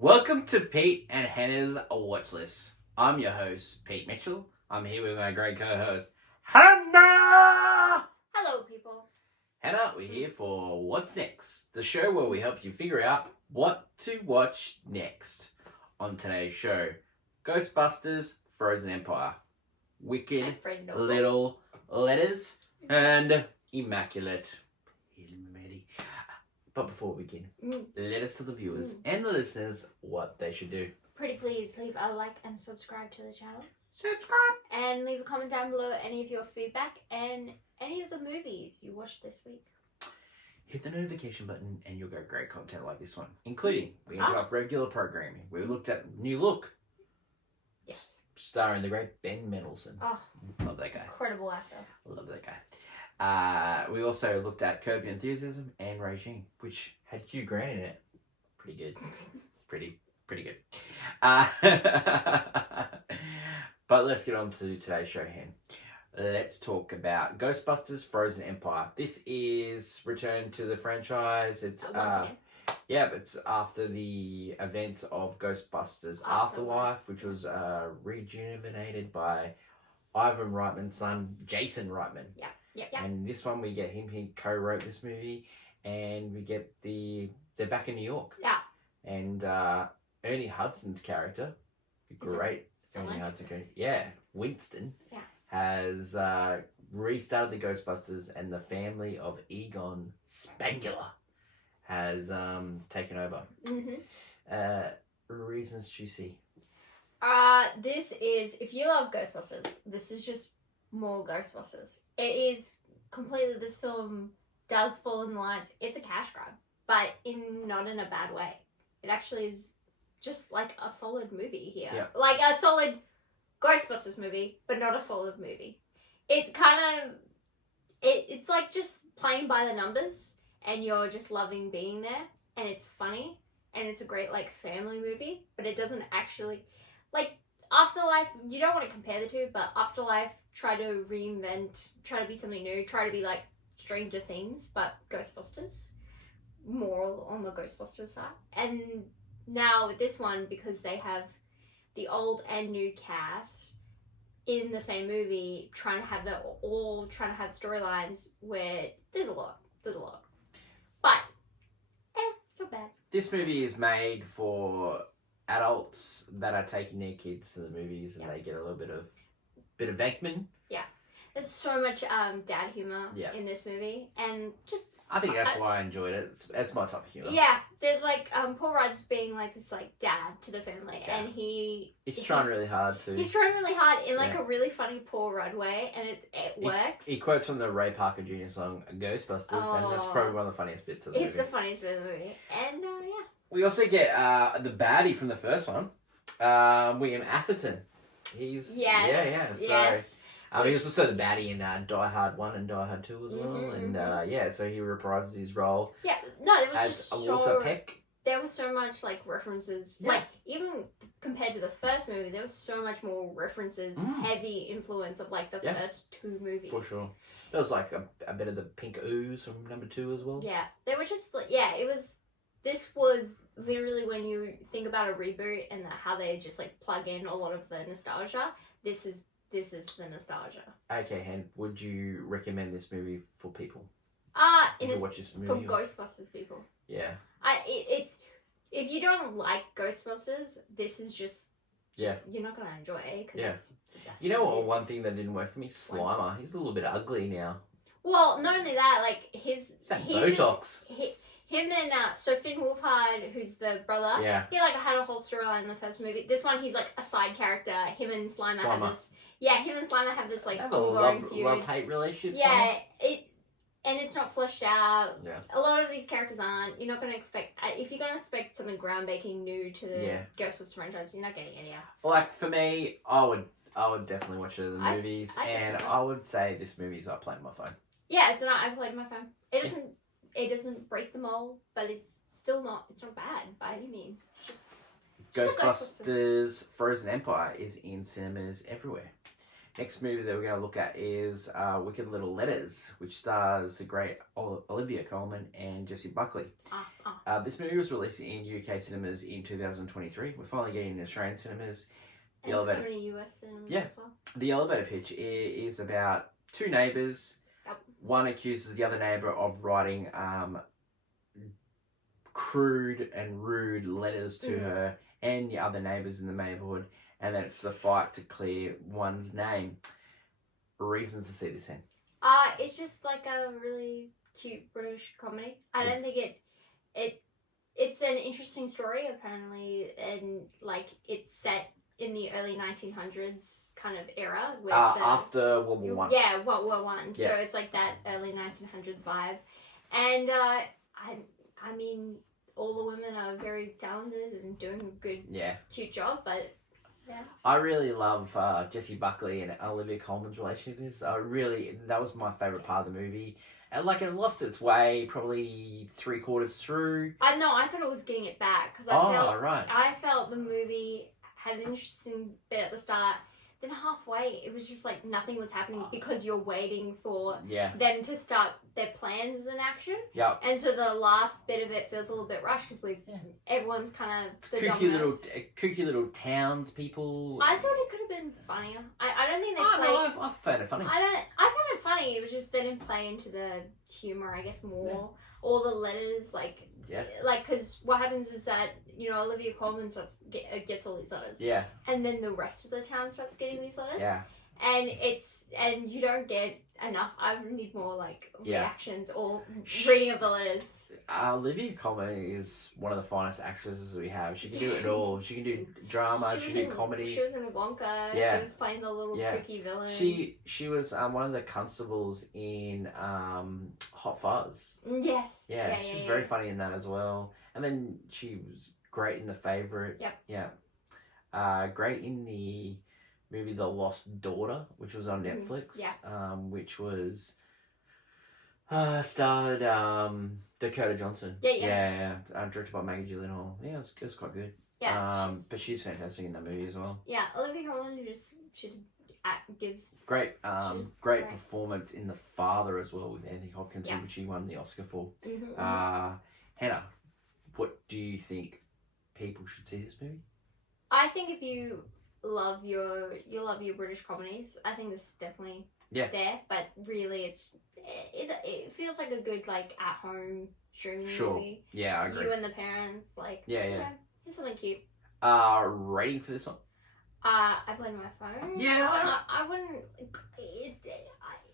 Welcome to Pete and Hannah's Watch List. I'm your host, Pete Mitchell. I'm here with my great co-host, Hannah! Hello, people. Hannah, we're here for What's Next, the show where we help you figure out what to watch next. On today's show, Ghostbusters Frozen Empire, Wicked, Little Letters, and Immaculate. But before we begin, let us tell the viewers and the listeners what they should do. Pretty please leave a like and subscribe to the channel. Subscribe! And leave a comment down below any of your feedback and any of the movies you watched this week. Hit the notification button and you'll get great content like this one, including we interrupt regular programming. We looked at New Look. Yes. Starring the great Ben Mendelsohn. Oh, love that guy. Incredible actor. Love that guy. We also looked at Curb Your Enthusiasm and Regime, which had Hugh Grant in it. Pretty good. pretty good. But let's get on to today's show, Hen. Let's talk about Ghostbusters Frozen Empire. This is return to the franchise. It's Once again. yeah, it's after the events of Ghostbusters Afterlife, which was rejuvenated by Ivan Reitman's son, Jason Reitman. Yeah. And this one we get him. He co-wrote this movie, and we get they're back in New York. Yeah. And Ernie Hudson's character, great Ernie Hudson character. Yeah, Winston. Yeah. Has restarted the Ghostbusters, and the family of Egon Spangler has taken over. Reasons to see. This is, if you love Ghostbusters, this is just more Ghostbusters. It is completely, this film does fall in the lines. It's a cash grab, but not in a bad way. It actually is just like a solid movie here. Yeah. Like a solid Ghostbusters movie, but not a solid movie. It's kind of, it's like just playing by the numbers, and you're just loving being there, and it's funny, and it's a great like family movie, but it doesn't actually, like, Afterlife, you don't want to compare the two, but Afterlife try to reinvent, try to be something new, try to be like Stranger Things, but Ghostbusters, more on the Ghostbusters side. And now with this one, because they have the old and new cast in the same movie, trying to have storylines where there's a lot, but it's not bad. This movie is made for adults that are taking their kids to the movies, and they get a little bit of Venkman. Yeah, there's so much dad humor in this movie, and just I think that's why I enjoyed it. It's my type of humor. Yeah, there's like Paul Rudd's being like this like dad to the family, and he's trying really hard to. He's trying really hard in like a really funny Paul Rudd way, and it works. He quotes from the Ray Parker Jr. song "Ghostbusters," and that's probably one of the funniest bits of the movie. It's the funniest bit of the movie, and yeah. We also get the baddie from the first one, William Atherton. He's He was also the baddie in Die Hard 1 and Die Hard 2 as well, and so he reprises his role. Yeah, no, there was as just Walter Peck. There was so much like references, like even compared to the first movie, there was so much more references, heavy influence of like the first two movies. For sure, there was like a bit of the pink ooze from number 2 as well. Yeah, they were just it was. This was literally when you think about a reboot and how they just like plug in a lot of the nostalgia. This is the nostalgia. Okay, Hen, would you recommend this movie for people? Would you watch this movie for Ghostbusters people? Yeah. It's if you don't like Ghostbusters, this is just you're not gonna enjoy it because you know what? One thing that didn't work for me, Slimer. He's a little bit ugly now. Well, not only that, like he's Botox. Him and so Finn Wolfhard, who's the brother, he like had a whole storyline in the first movie. This one, he's like a side character. Him and Slimer have this. Yeah, him and Slimer have this like ongoing feud. Love-hate relationship. Yeah, it's not fleshed out. Yeah. A lot of these characters aren't. You're not going to expect if you're going to expect something groundbreaking new to the Ghostbusters franchise, you're not getting it here. Like for me, I would definitely watch it in the movies, and I would say this movie's I played on my phone. Yeah, it's not. I played on my phone. It doesn't break the mold, but it's still not. It's not bad by any means. Just Ghostbusters Frozen Empire is in cinemas everywhere. Next movie that we're going to look at is Wicked Little Letters, which stars the great Olivia Colman and Jessie Buckley. This movie was released in UK cinemas in 2023. We're finally getting in Australian cinemas. And it's coming to US cinemas as well. The elevator pitch is about two neighbours. Yep. One accuses the other neighbour of writing crude and rude letters to her and the other neighbours in the neighbourhood, and then it's the fight to clear one's name. Reasons to see this in? It's just like a really cute British comedy. I don't think it's an interesting story apparently, and like it's set in the early 1900s kind of era with after World War One. Yeah, World War One. Yeah. So it's like that early 1900s vibe, and I mean, all the women are very talented and doing a good, cute job, but yeah. I really love Jessie Buckley and Olivia Colman's relationship. That was my favourite part of the movie. And like it lost its way probably 3/4 through. I thought it was getting it back because I felt the movie had an interesting bit at the start. Then halfway, it was just like nothing was happening because you're waiting for them to start their plans in action. Yep. And so the last bit of it feels a little bit rushed because everyone's kind of the kooky little townspeople. I thought it could have been funnier. I don't think they played. No, I found it funny. I found it funny. It was just they didn't play into the humor, I guess, more. Yeah. All the letters, like because what happens is that Olivia Colman gets all these letters, and then the rest of the town starts getting these letters, and you don't get enough. I need more like reactions or reading of the letters. Olivia Colman is one of the finest actresses we have. She can do it all. She can do drama. She can do comedy. She was in Wonka. She was playing the little cookie villain. She was one of the constables in Hot Fuzz. Yes. Yeah, she's very funny in that as well. And then she was great in The Favourite. Yep. Yeah. Great in the movie The Lost Daughter, which was on Netflix. Yeah. Which was starred Dakota Johnson. Yeah. Directed by Maggie Gyllenhaal. Yeah, it was quite good. Yeah. But she's fantastic in that movie as well. Yeah, Olivia Colman gives great performance in The Father as well with Anthony Hopkins, which he won the Oscar for. Hannah, what do you think people should see this movie? I think if you love your British comedies, I think this is definitely there. But really, it feels like a good like at home streaming movie. Yeah, I agree. You and the parents, like here's something cute. Rating for this one? I played on my phone. Yeah, I wouldn't.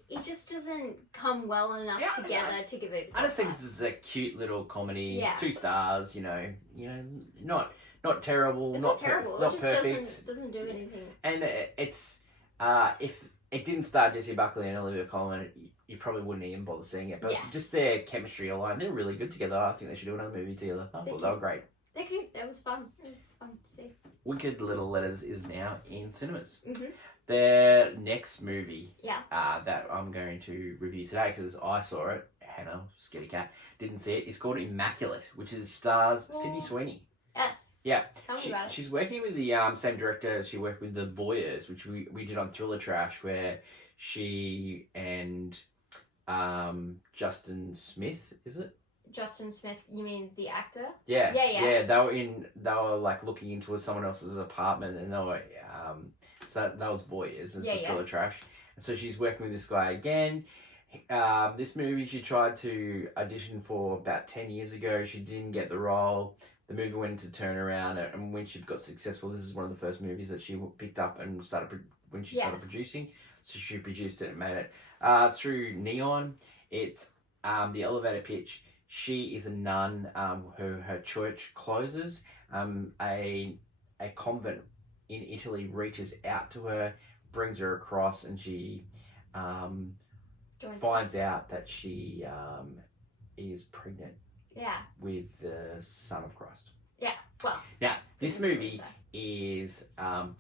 It just doesn't come well enough together to give it. I just think this is a cute little comedy. Yeah. 2 stars. Not terrible. It's not terrible. Not it just perfect. Doesn't do anything. And it's if it didn't star Jessie Buckley and Olivia Colman, you probably wouldn't even bother seeing it. But just their chemistry alone, they're really good together. I think they should do another movie together. I thought they were great. They're cute. That was fun. It was fun to see. Wicked Little Letters is now in cinemas. Mm-hmm. Their next movie that I'm going to review today, because I saw it, Hannah, scaredy cat, didn't see it, is called Immaculate, which stars Sydney Sweeney. Yes. Yeah. Tell me about it. She's working with the same director she worked with The Voyeurs, which we did on Thriller Trash, where she and Justin Smith, is it? Justin Smith, you mean the actor? Yeah. They were like looking into someone else's apartment, and they were so that was Voyeurs and Thriller Trash. And so she's working with this guy again. This movie she tried to audition for about 10 years ago. She didn't get the role. The movie went into turnaround, and when she got successful, this is one of the first movies that she picked up and started producing. So she produced it and made it through Neon. It's the elevator pitch. She is a nun. Her church closes. A convent in Italy reaches out to her, brings her across, and she finds out that she is pregnant. Yeah. With the Son of Christ. Yeah. Well. Now, this movie is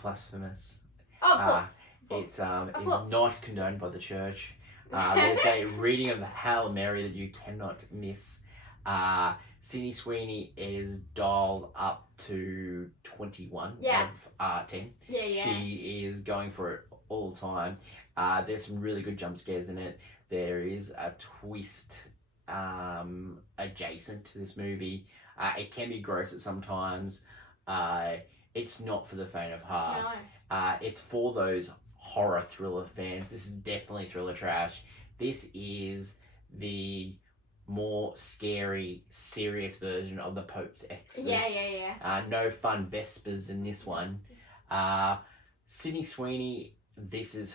blasphemous. Oh, of course. It's not condoned by the church. There's a reading of the Hail Mary that you cannot miss. Sydney Sweeney is dialed up to 21 Yeah. of 10. Yeah, yeah. She is going for it all the time. There's some really good jump scares in it. There is a twist adjacent to this movie. It can be gross at sometimes. It's not for the faint of heart. No. It's for those horror thriller fans. This is definitely thriller trash. This is the more scary, serious version of the Pope's Exorcist. Yeah. No fun Vespers in this one. Sydney Sweeney, this is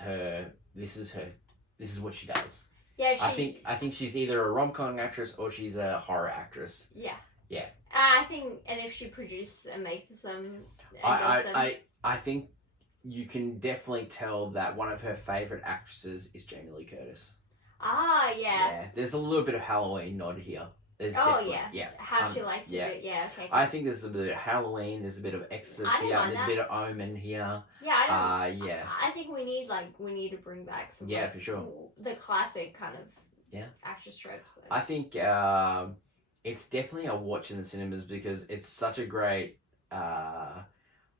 what she does. Yeah, I think she's either a rom-com actress or she's a horror actress. Yeah. Yeah. I think, and if she produces and makes them, and does them. I think you can definitely tell that one of her favourite actresses is Jamie Lee Curtis. Yeah. Yeah, there's a little bit of Halloween nod here. There's Yeah. How she likes yeah. it. Yeah, okay. I think there's a bit of Halloween, there's a bit of Exorcist I don't here, mind there's that. a bit of Omen here. Yeah, I don't. Yeah. I think we need to bring back some. Yeah, for sure. The classic kind of actress tropes. So. I think it's definitely a watch in the cinemas because it's such a great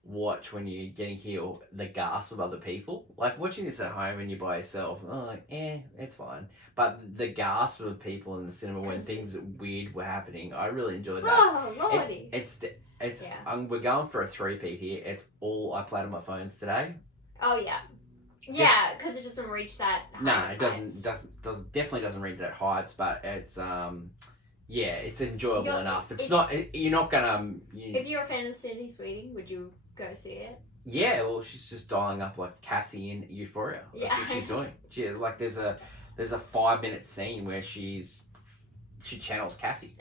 watch when you're getting hear the gasp of other people. Like watching this at home when you're by yourself, it's fine. But the gasp of people in the cinema when things weird were happening, I really enjoyed that. Oh lordy! We're going for a 3-peat here. It's all I played on my phones today. Oh yeah. Yeah, because it doesn't reach that. No, it doesn't. Definitely doesn't reach that heights, but it's it's enjoyable enough. It's not. You're not gonna. If you're a fan of Sydney Sweeney, would you go see it? Yeah, well, she's just dialing up like Cassie in Euphoria. That's what she's doing. There's a 5-minute scene where she channels Cassie.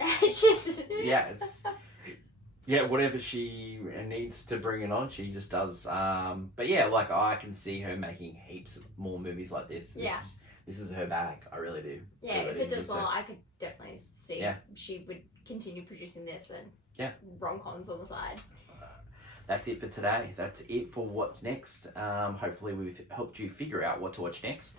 Whatever she needs to bring it on, she just does. But yeah, like I can see her making heaps more movies like this. This is her bag. I really do. Yeah, if it does well, I could definitely see she would continue producing this and rom-coms on the side. That's it for today. That's it for What's Next. Hopefully we've helped you figure out what to watch next.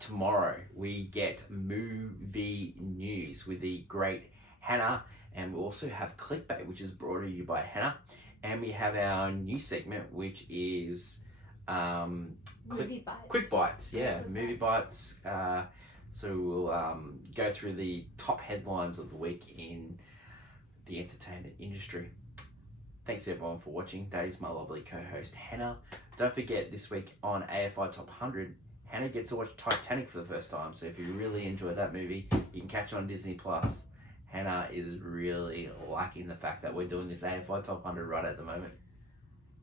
Tomorrow we get movie news with the great Hannah, and we also have Clickbait, which is brought to you by Hannah, and we have our new segment, which is Movie Bites. Quick Bites, Movie Bites. So we'll go through the top headlines of the week in the entertainment industry. Thanks everyone for watching. That is my lovely co-host Hannah. Don't forget this week on AFI Top 100, Hannah gets to watch Titanic for the first time. So if you really enjoyed that movie, you can catch it on Disney Plus. Hannah is really liking the fact that we're doing this AFI Top 100 right at the moment.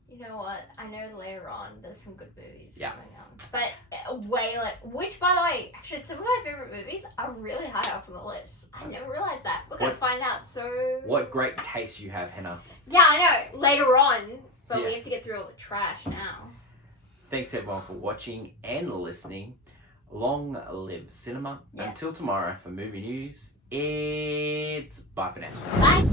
You know what? I know later on there's some good movies Yeah. coming on. But which, by the way, actually some of my favourite movies are really high up on the list. I never realised that. We're going to find out so... What great taste you have, Hannah. Yeah, I know. Later on. But Yeah. we have to get through all the trash now. Thanks everyone for watching and listening. Long live cinema. Yeah. Until tomorrow for movie news, it's bye for now. Bye.